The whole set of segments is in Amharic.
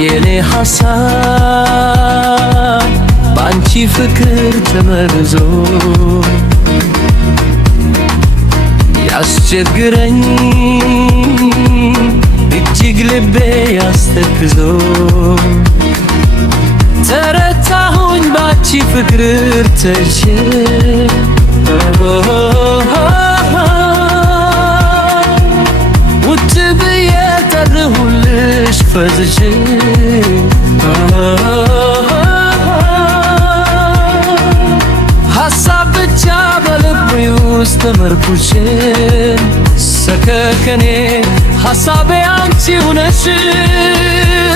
የኔ ሐሳብ ባንቺ ፍቅር ተመርዞ ያስቸግረኝ እጅግ ልቤ ያስተክዞ ተረታሁኝ ባንቺ ፍቅር ተይዤ ውድ ብዬ ጠራሁልሽ ፈዝዤ ሐሳብ ብቻ በልቤ ውስጥ ተመርኩዤ ሰከከኔ ሐሳቤ አንቺው ነሽ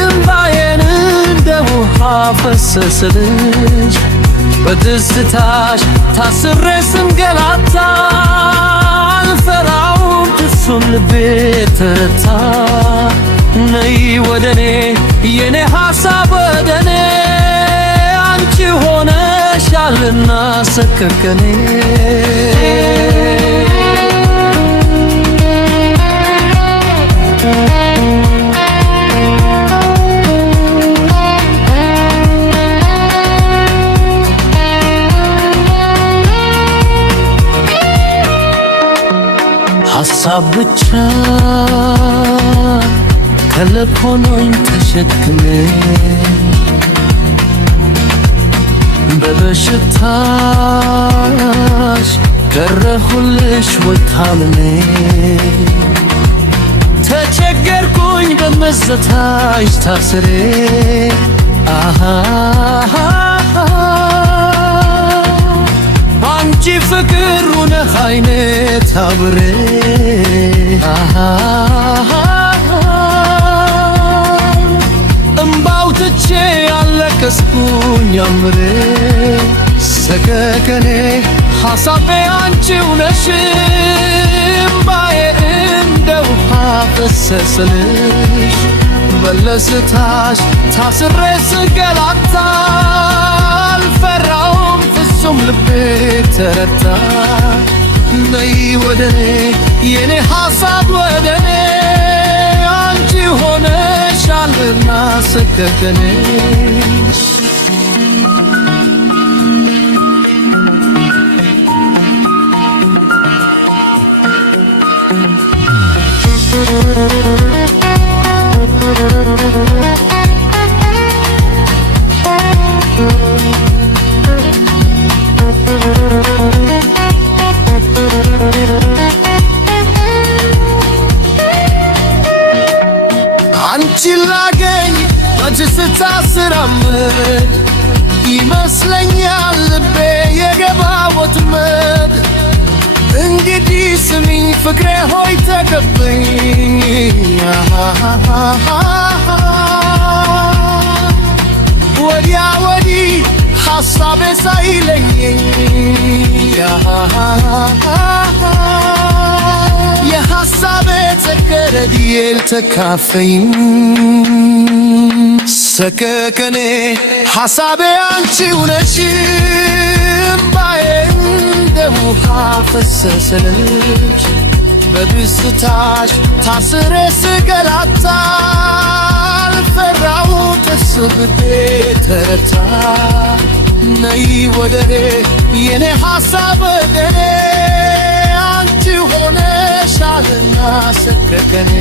እምባዬን እንደ ውሃ ፈሰሰልሽ በትዝታሽ ታስሬ ስንገላታ አልፈራውም ፍጹም ልቤ ተረታ ነይ ወደኔ የኔ ሐሳብ ወደኔ አንቺ ሆነሻልና ሰከከኔ ሐሳብ ብቻ ከልብ ሆኖኝ ተሸክሜ በበሽታሽ ቀረሁልሽ ወይ ታምሜ ተቸገርኩኝ በመዘታሽ ታስሬ ባንቺ ፍቅር ሆነህ አይኔ ታብሬ እምባው ትቼ ያለቀስኩኝ አምሬ ሰከከኔ ሐሳቤ አንቺው ነሽ እምባዬ እንደ ውሃ ፈሰሰልሽ በለስታሽ ታስሬ ስንገላታ አልፈራውም ፍጹም ልቤ ተረታ ነይ ወደኔ የኔ ሐሳብ ወደኔ አንቺ ሆነሻልና ሰከከኔ አንቺን ላገኝ አንቺ ስታስራምድ ይመስለኛል ልቤ የገባው ወጥመድ እንግዲህ ስሚኝ ፍቅሬ ሆይ ተቀበይኝ ወዲያ ወዲህ ሐሳቤ ሳይለኝ የሐሳቤ ተከረዲል ተካፈኝ ሰከከኔ ሐሳቤ አንቺው ነሽ እምባዬ እንደ ውሃ ፈሰሰልሽ በብስታሽ ታስሬ ስገላታ አልፈራውም ተስብቤ ተረታ ነይ ወደኔ የኔ ሐሳብ ወደኔ አንቺ ሆነሻልና ሰከከኔ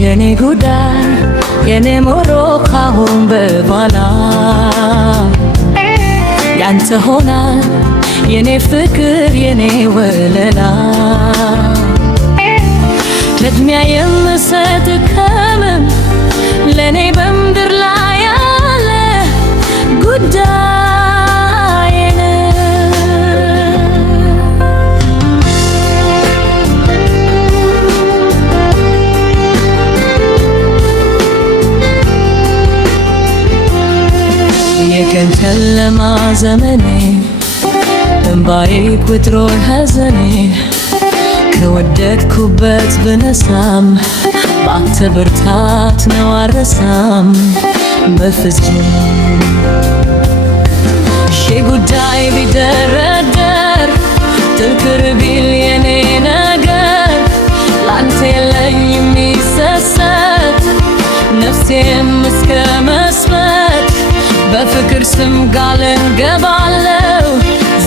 የኔ ጉዳይ የኔ ሞሮ ካሁን በኋላ ያንተ ሆናል የኔ ፍቅር የኔ ወለላ ቅድሚያ የምሰጥ ከምንም ለኔ በምድር ላይ ያለ ጉዳይ ነው። የቀን ጨለማ ዘመኔ እንባዬ ቁጥሮ ሐዘኔ ከወደድኩበት ብነሳም ባንተ ብርታት ነው አልረሳም በፍጹም። ሺህ ጉዳይ ቢደረደር ትክር ቢል የኔ ነገር ላንተ የለኝም የሚሰሰት ነፍሴም እስከ መስመት በፍቅር ስም ቃል እንገባለው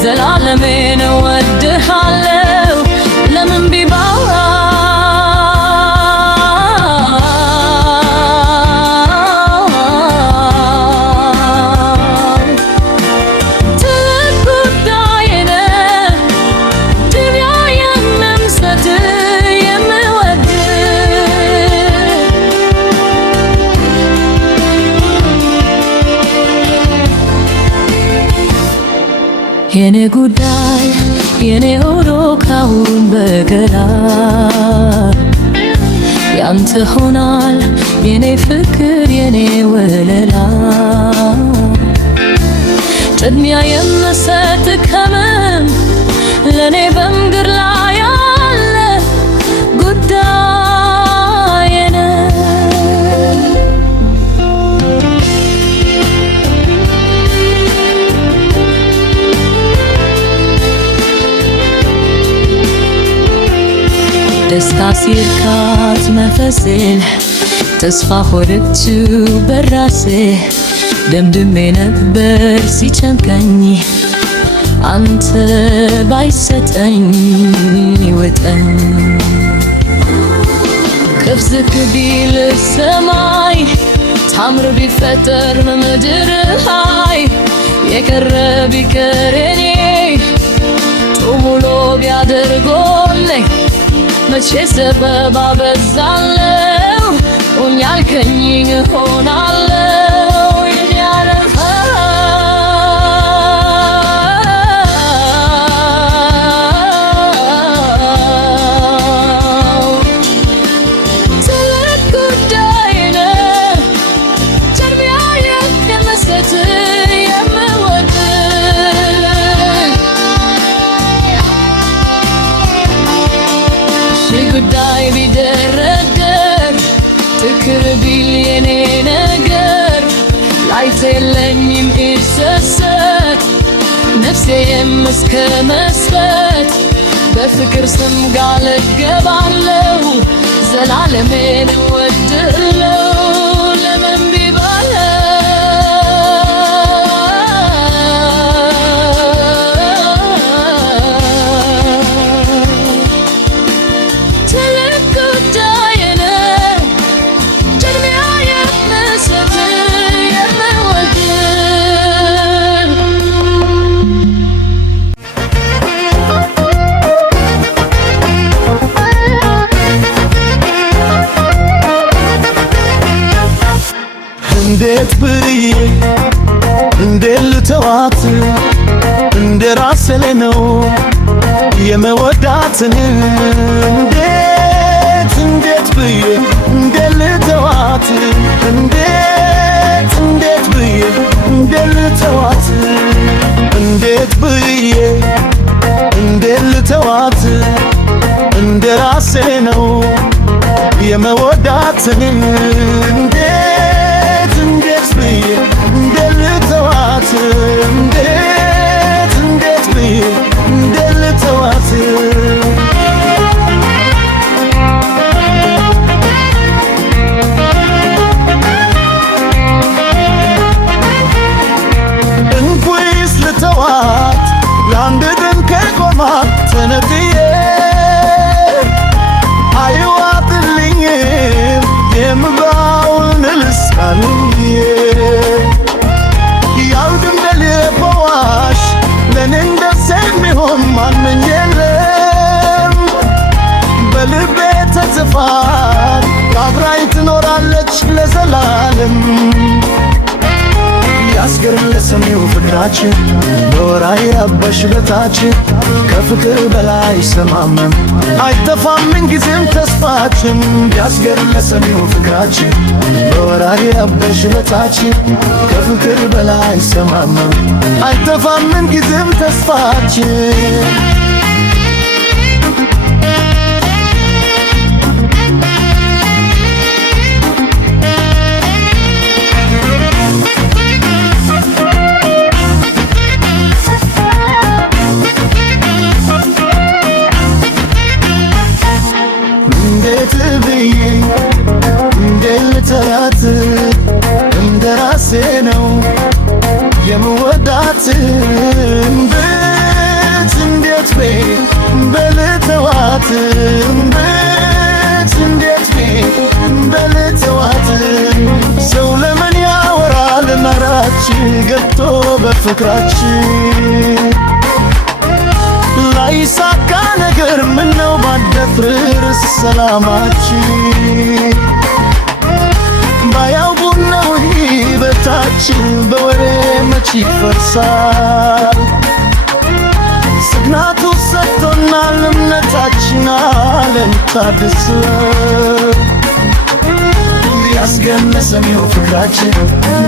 ዘላለሜን እወድሃለው ለምን ቢባል ትልቅ ጉዳይ ነው ድንያ የምሰጥ የምወድ የኔ ጉዳይ የኔ ሆኖ ካሁን በቀላ ያንተ ሆናል የኔ ፍቅር የኔ ወለላ ቅድሚያ የምሰጥ ከምንም ለኔ በምድር ላይ ያለ ጉዳይ ነው። ደስታ ሲርካት መንፈሴን ተስፋ ሆነች በራሴ ደምድሜ ነበር ሲጨንቀኝ አንተ ባይሰጠኝ ይወጠኝ ከፍ ዝቅ ቢል ሰማይ ታምር ቢፈጠር ምድር ላይ የቀረ ቢቀር የኔ ቶሎ ቢያደርጎልኝ መቼ ሰበብ አበዛለው ያልከኝ እሆናለው ያለፈው ትልቅ ጉዳይ ነው ቅድሚያ የምሰጥ የምወድ ሺህ ጉዳይ ቢደረደር ትክር ቢል የኔ ነገር ላይት የለኝም እሰሰት ነፍሴም እስከ መስበት በፍቅር ስም ቃል እገባለው ዘላለሜን እወድሃለው ለምን ቢባል ትልቅ ጉዳይ ነው ቅድሚያ የምሰጥ የምወድ እንዴት ብዬ እንዴት ልተዋት እንደ ራሴ ላይ ነው የመወዳትን እንዴት ብዬ እንዴት ልተዋት እንዴት ብዬ እንዴት ልተዋት እንዴት ብዬ እንዴት ልተዋት እንደ ራሴ ነው የመወዳትን እንዴት ብዬ እንዴት ልተዋት እንዴት ብዬ እንዴት ልተዋት እንኩይስ ልተዋት ለአንድ ቀን ከቆማት ተነጥዬ አይዋጥልኝም የምባውን ልስቃንዬ ያውድም በልፈዋሽ ዓለም ያስገርም ለሰሚው ፍቅራችን በወራይ አባሽ በታችን ከፍቅር በላይ ሰማመን አይጠፋም ምንጊዜም ተስፋችን ያስገርም ለሰሚው ፍቅራችን በወራይ አባሽ በታችን ከፍቅር በላይ ሰማመን አይጠፋም ምንጊዜም ተስፋችን እንዴት እንደራሴ ነው የምወዳት ቤት እንዴት በልተዋት ቤት እንዴት በልተዋት ሰው ለምን ያወራል መራችን ገብቶ በፍቅራችን ላይሳካ ነገር ምነው ባደፍርስ ሰላማችን ባያውቁን ነው ሕይወታችን በወሬ መች ይፈርሳል ስግናቱ ሰጥቶናል እምነታችን አለንታድስ ያስገነሰሚው ፍቅራችን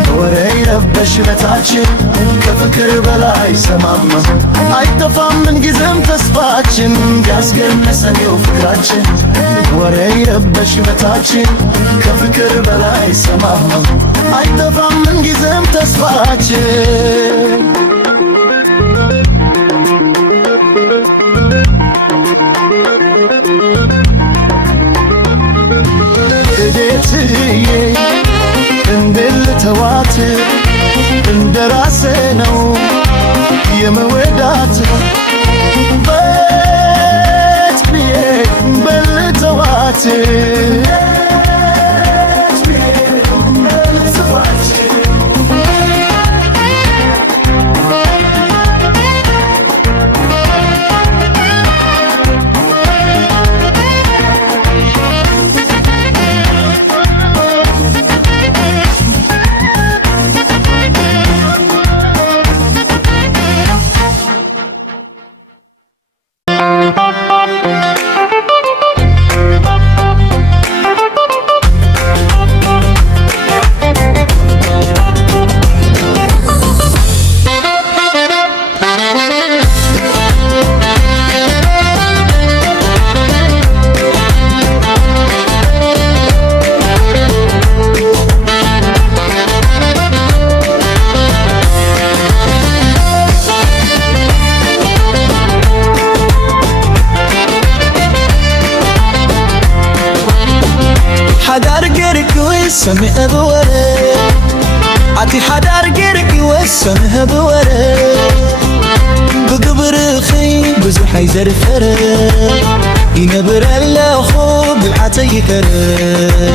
በወሬ ረበሽ በታችን ከፍቅር በላይ ሰማመን አይጠፋም ምንጊዜም ተስፋችን ያስገነሰሚው ፍቅራችን በወሬ ረበሽ በታችን ከፍቅር በላይ ሰማመን አይጠፋም ምንጊዜም ተስፋችን እንድልተዋት እንደራሴ ነው የመወዳት በት ብዬ በልተዋት سمع بوري عتي حدار جركي وسمه بوري بقبر خي بزح يزرفر ينبر اللخو بالعتي كرر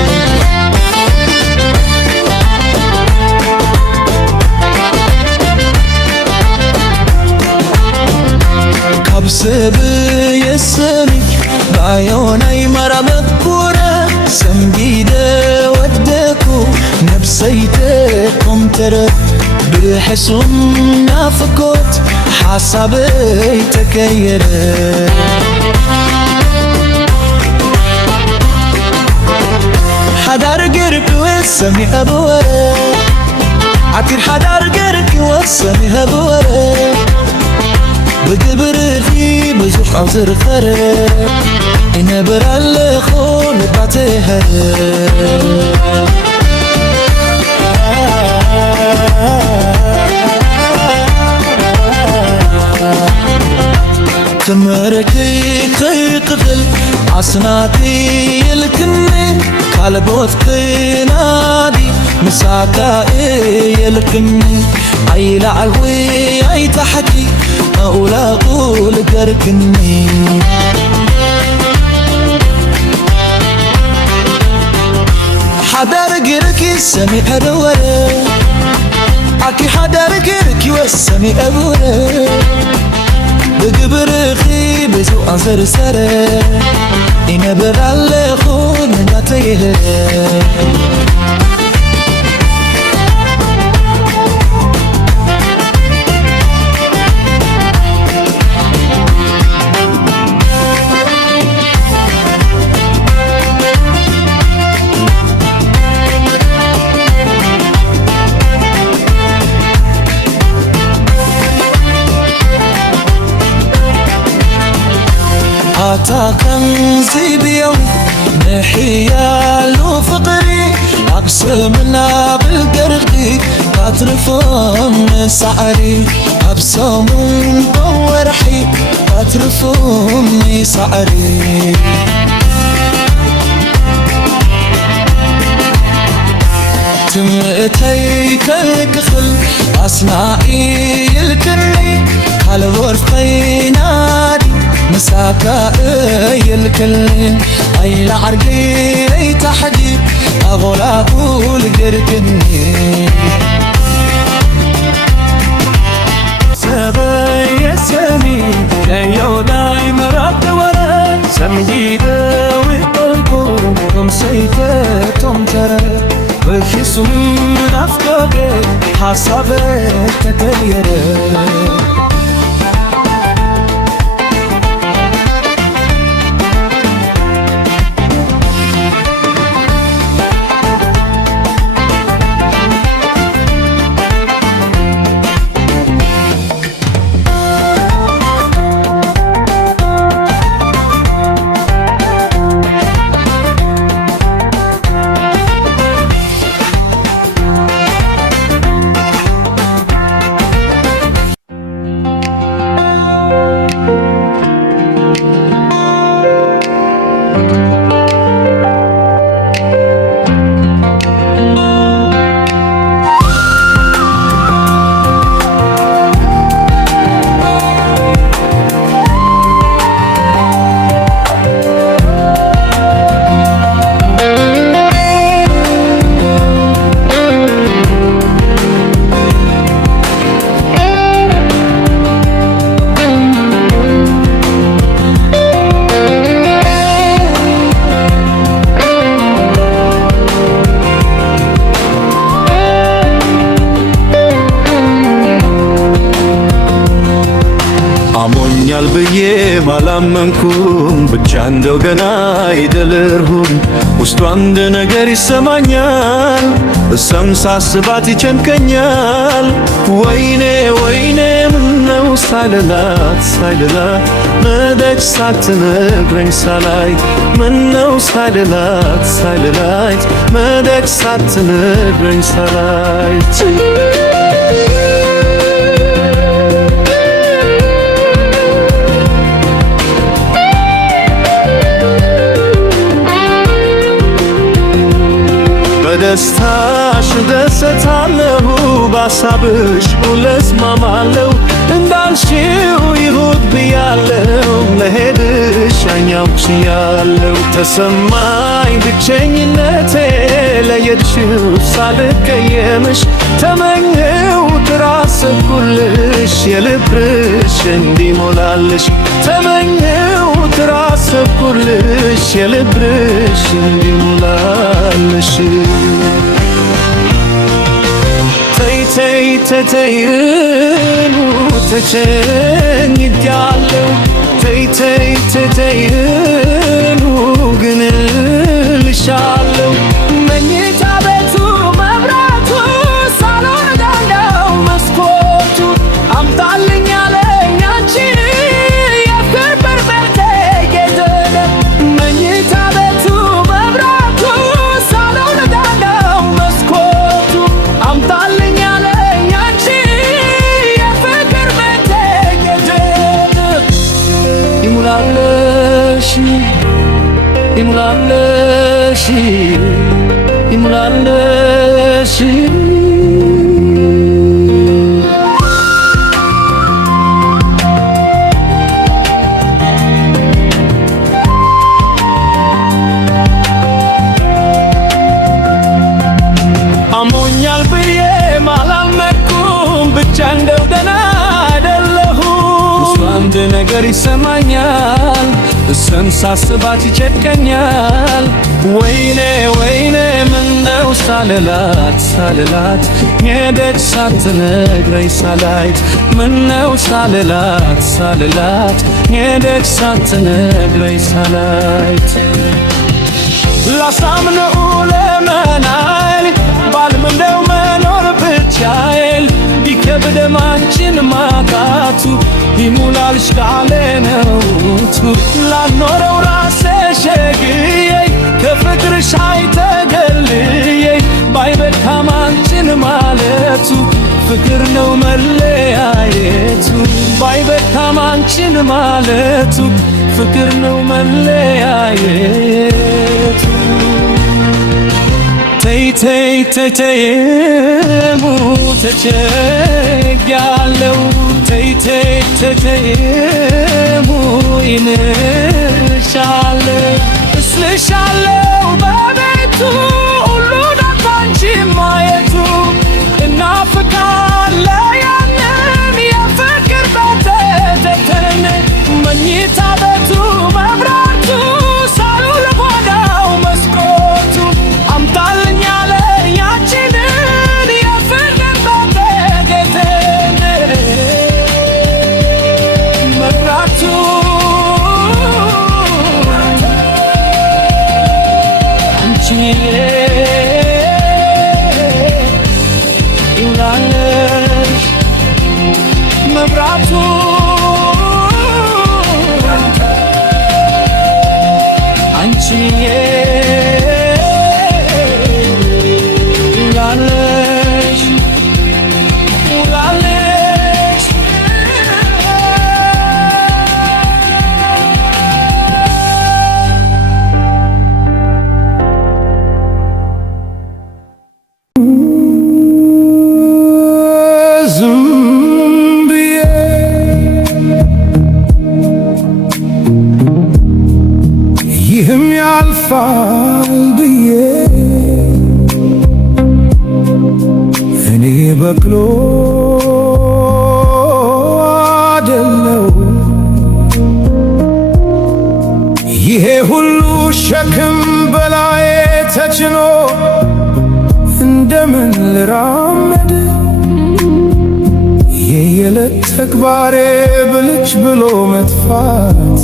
كبسب يسمي بعيوني مرمت بورا سمجيده ودكو نبسيتكم ترى بالحسن نافكوت حسابي تكير حدار قرك وسمي أبوري عطير حدار قرك وسمي أبوري بقبر في بزوح عوزر خرب ينبر اللخون بعتها تمركي قيقفل عصناتي يلكني قلبوت نادي مساكا يلكني اي لعوي اي تحكي اولى قول قركني حدار قركي سمي أدوري عكي حدار قركي والسمي أبوري بقبر خي بزو أنصر سري ينبر اللي خون نتيه حتى كنزي بيوم نحيالو فقري أقسمنا بالقرقي أترفهم سعري أبسمون بورحي أترفهم سعري تمتي كالكخل أصنعي الكني هالغرف قينادي مساكا الكلين أي لعرقي أي تحدي أغلا أقول قرقني سبايا سمي ليو دايم رد ورد سمجيدة ويقلقو ومسيتة تمترى بخصم نفقه حسابك تتغيره አሞኛል ብዬ ማላመንኩም ብቻ እንደው ገና አይደለርሁም ውስጡ አንድ ነገር ይሰማኛል እሷን ሳስባት ይጨንቀኛል ወይኔ ወይኔ ምነው ሳልላት መደጅ ሳትነግረኝ ሳላይ ምነው ሳልላት መደጅ ሳትነግረኝ ሳላይ በደስታሽ ደሰታለሁ ባሳብሽ ሁለስማማለሁ እንዳልሽው ይሁን ብያለሁ ለሄድሽ አኛውሽያለሁ ተሰማኝ ብቸኝነቴ ለየድሽው ሳልቀየምሽ ተመኘው ትራስኩልሽ የልብሽ እንዲሞላልሽ ተመኘው ትራስኩልሽ የልብሽ እንዲሞላልሽ ተይኑ ተቸኝቻለሁ ተይኑ ግን ልሻለሁ መኝታ ቤቱ መብራቱ ሳሎን ዳንዳው መስኮቱ አምጣልኝ አለኝ አንቺን የፍቅር በርበርቴ ጌጠነ መኝታ ቤቱ መብራቱ ሳሎን ዳንዳው መስኮቱ አምጣልኝ አለኝ አንቺን የፍቅር በርበርቴ ጌጠነ ይሙላለሽ ይሙላለሽ ይሙላለሽ አሞኛል ብዬ ማላመንኩም ብቻ እንደው ደህና አይደለሁም ውስጡ አንድ ነገር ይሰማኛል እሷን ሳስባት ይጨንቀኛል ወይኔ ወይኔ ምነው ሳልላት ሄደች ሳትነግረኝ ሳላይት ምነው ሳልላት ሄደች ሳትነግረኝ ሳላይት ላሳምነው ለመናል ባልምነው መኖር ብቻዬን የብደም አንቺን ማጣቱ ይሙላልሽ ቃሌ ነውቱ ላኖረው ራሴ ሸግዬ ከፍቅርሽ አይተገልዬ ባይበቃም አንቺን ማለቱ ፍቅር ነው መለያየቱ ባይበቃም አንቺን ማለቱ ፍቅር ነው መለያየቱ ተይ ተይ ተይ ተይ ተቸግያለሁ ተይ ተይ ተይ ተይ ይንሻለሁ እስልሻለሁ በቤቱ ሁሉን አንቺ ማየቱ እናፍቃለ ያንን የፍቅር ቤተተን መኝታ ቤቱ መብራቱ ሳሉ ለጓዳው መስኮቱ አምጣልኝ ያለ ያችንን የፍቅር ቤተተን መብራቱ አንቺዬ መብራቱ አንቺዬ ውላለሽ ውላለሽ ይህም ያልፋል ብዬ እኔ በቅሎ አይደለው ይሄ ሁሉ ሸክም በላዬ ተጭኖ እንደምን ልራመድ የየዕለት ተግባሬ ብልጭ ብሎ መጥፋት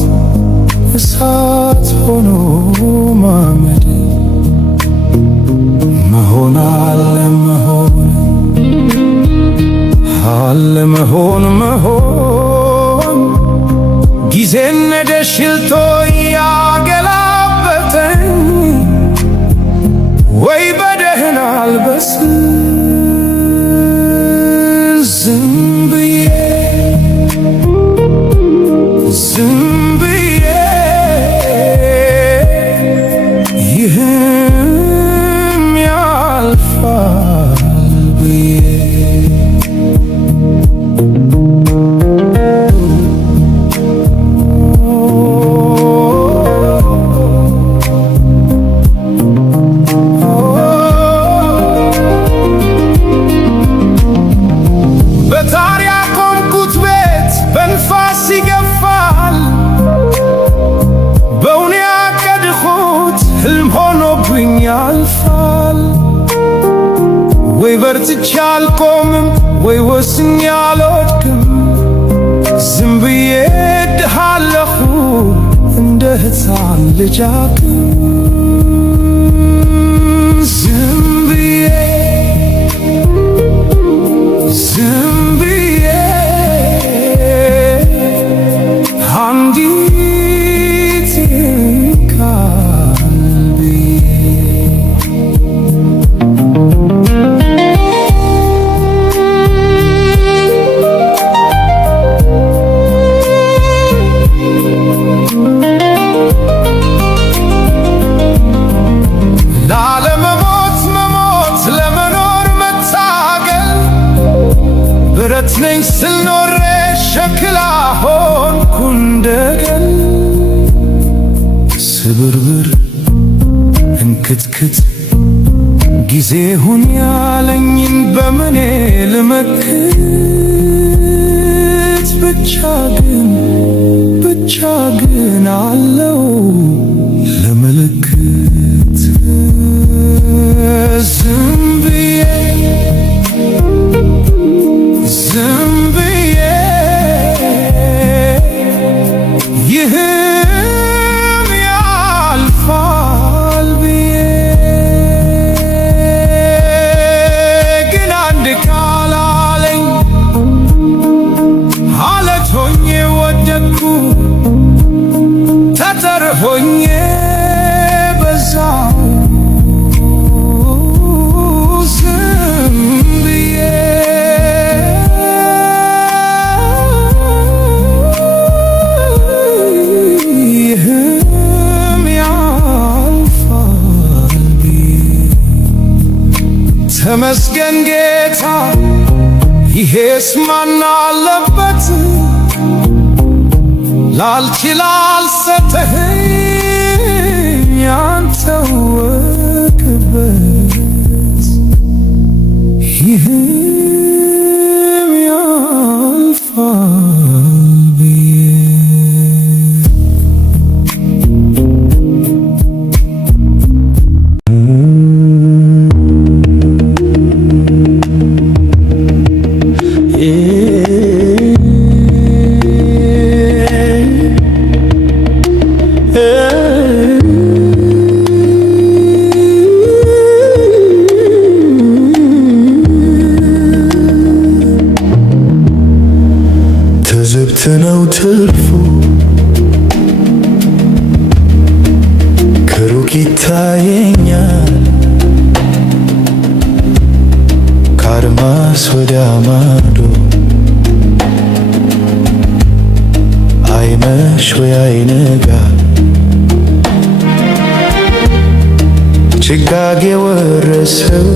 እሳት ሆኖ ማመድ መሆን አለመሆን መሆን ጊዜን ነደ ሽልቶ ያገላበጠኝ ወይ በደህና አልበስ ዝም ብዬ ይህም ያልፋል ብዬ በጣር ያቆምኩት ቤት በንፋስ ይገፋል በውን ያቀድኩት ህልም ሆኖብኝ ያልፋል ወይ በርትቼ አልቆምም ወይ ወስኜ አልወድቅም ዝም ብዬ እድሃለሁ እንደ ሕፃን ልጅ ዝም ብዬ አንዲት ቃል ብዬ ላለመሞት መሞት ለመኖር መታገል ብረት ነኝ ስል ኖሬ ሸክላ ሆንኩ እንደገና ስብርብር እንክትክት ጊዜ ሁን ያለኝን በምኔ ልመክት ብቻ ግን አለው ለምልክት ዝም ብዬ ይህም ያልፋል ብዬ ግን አንድ ቃል አለኝ ሆኜ በዛው ዝም ብዬ ይህም ያልፋል ብዬ ተመስገን ጌታ ይሄስ ማን አለበት ላልችል አልሰጠኸኝ ያንተ ወቅበት ይህም ያልፋል ብዬ ትዝብት ነው ትርፉ ከሩቅ ይታየኛል ከአድማስ ወዲያ ማዶ አይመሽ ወይ አይነጋ ጭጋግ የወረሰው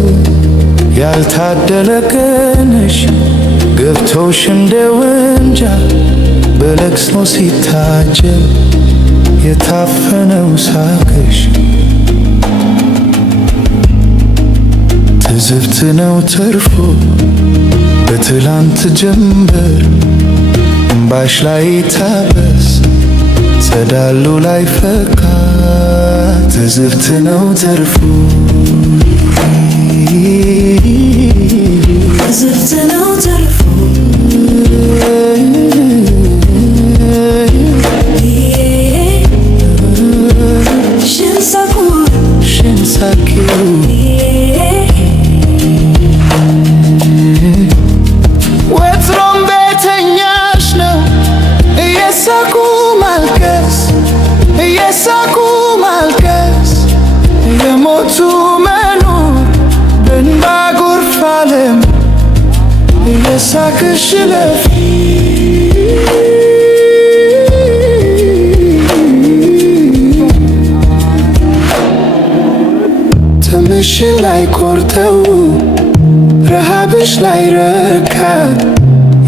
ያልታደለ ቀንሽ ገብቶሽ እንደ ወንጃ በለቅሶ ሲታጀብ የታፈነው ሳቅሽ ትዝብት ነው ተርፎ በትላንት ጀንበር እምባሽ ላይ ታበስ ጸዳሉ ላይ ፈካ ትዝብት ነው ተርፎ ትዝብት ነው ተርፎ ሽንሳኪው ወትሮም ቤተኛሽ ነው እየሳቁ ማልቀስ እየሳቁ ማልቀስ የሞቱ መኖር በእንባ ጎርፍ ዓለም እየሳቅሽ እለፊ ትምሽ ላይ ቆርጠው ረሃብሽ ላይ ረካ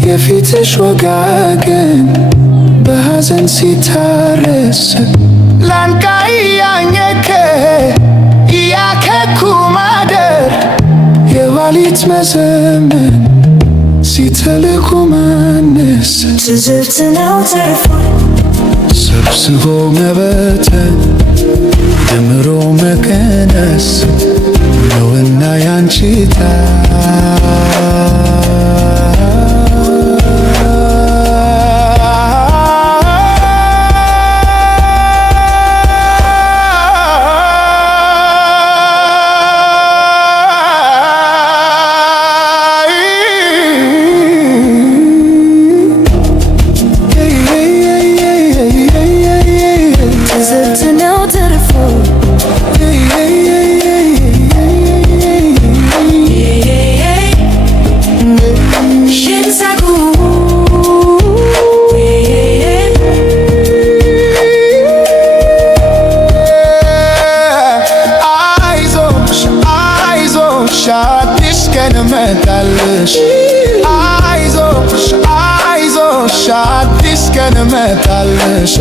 የፊትሽ ወጋገን በሐዘን ሲታረስ ላንቃ እያኘከ እያከኩ ማደር የዋሊት መዘመን ሲተልኩ ማነስ ትዝብት ነው ተርፎ ሰብስቦ መበተን ደምሮ መቀነስ ነውና ያንቺ ዕጣ ትዝብት ነው ተርፎ ሽንሳቁ አይዞሽ አይዞሽ አዲስ ቀን መጣልሽ አይዞሽ አይዞሽ አዲስ ቀን መጣልሽ